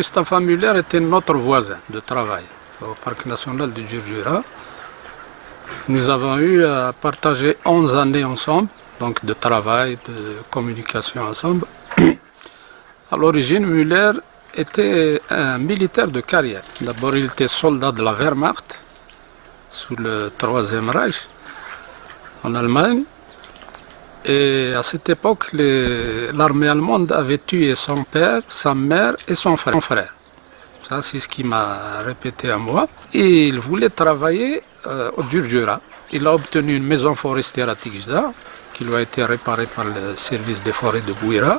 Mustapha Müller était notre voisin de travail au Parc national du Djurdjura. Nous avons eu à partager 11 années ensemble, donc de travail, de communication ensemble. À l'origine, Müller était un militaire de carrière. D'abord, il était soldat de la Wehrmacht sous le Troisième Reich en Allemagne. Et à cette époque, l'armée allemande avait tué son père, sa mère et son frère. Ça, c'est ce qu'il m'a répété à moi. Et il voulait travailler au Djurdjura. Il a obtenu une maison forestière à Tigizda, qui lui a été réparée par le service des forêts de Bouira.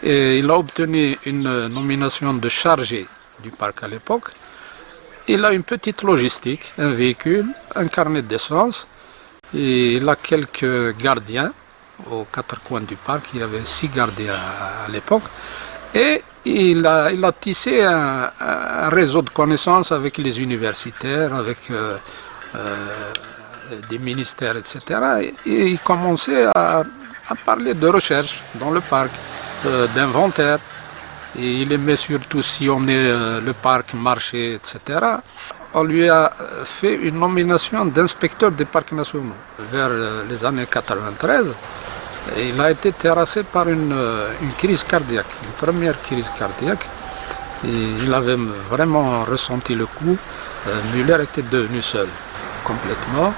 Et il a obtenu une nomination de chargé du parc à l'époque. Il a une petite logistique, un véhicule, un carnet d'essence. Et il a quelques gardiens aux quatre coins du parc. Il y avait 6 gardiens à l'époque. Et il a tissé un réseau de connaissances avec les universitaires, avec des ministères, etc. Et il commençait à parler de recherche dans le parc, d'inventaire. Et il aimait surtout sillonner le parc, marcher, etc. On lui a fait une nomination d'inspecteur des parcs nationaux vers les années 93. Et il a été terrassé par une crise cardiaque, une première crise cardiaque. Et il avait vraiment ressenti le coup. Müller était devenu seul, complètement.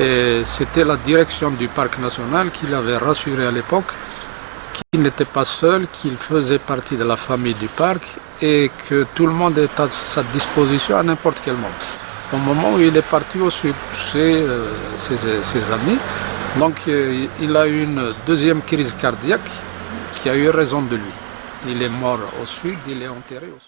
Et c'était la direction du parc national qui l'avait rassuré à l'époque qu'il n'était pas seul, qu'il faisait partie de la famille du parc et que tout le monde est à sa disposition à n'importe quel moment. Au moment où il est parti au sud chez ses amis, donc il a eu une deuxième crise cardiaque qui a eu raison de lui. Il est mort au sud, il est enterré au sud.